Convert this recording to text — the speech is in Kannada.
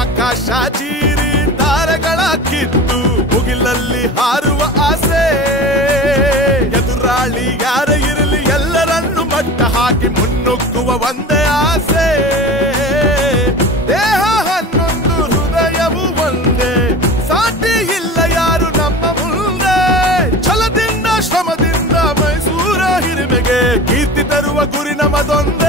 ಆಕಾಶೀರಿ ತಾರಗಳ ಕಿತ್ತು ಮುಗಿಲಲ್ಲಿ ಹಾರುವ ಆಸೆ ಎದುರಾಳಿ ಯಾರ ಇರಲಿ ಎಲ್ಲರನ್ನು ಮಟ್ಟ ಹಾಕಿ ಮುನ್ನುಗ್ಗುವ ಒಂದೇ ಆಸೆ ದೇಹ ಹನ್ನೊಂದು ಹೃದಯವು ಒಂದೇ ಸಾಟಿ ಇಲ್ಲ ಯಾರು ನಮ್ಮ ಮುಂದೆ ಛಲದಿಂದ ಶ್ರಮದಿಂದ ಮೈಸೂರ ಹಿರಿಮೆಗೆ ಕೀರ್ತಿ ತರುವ ಗುರಿ ನಮದೊಂದು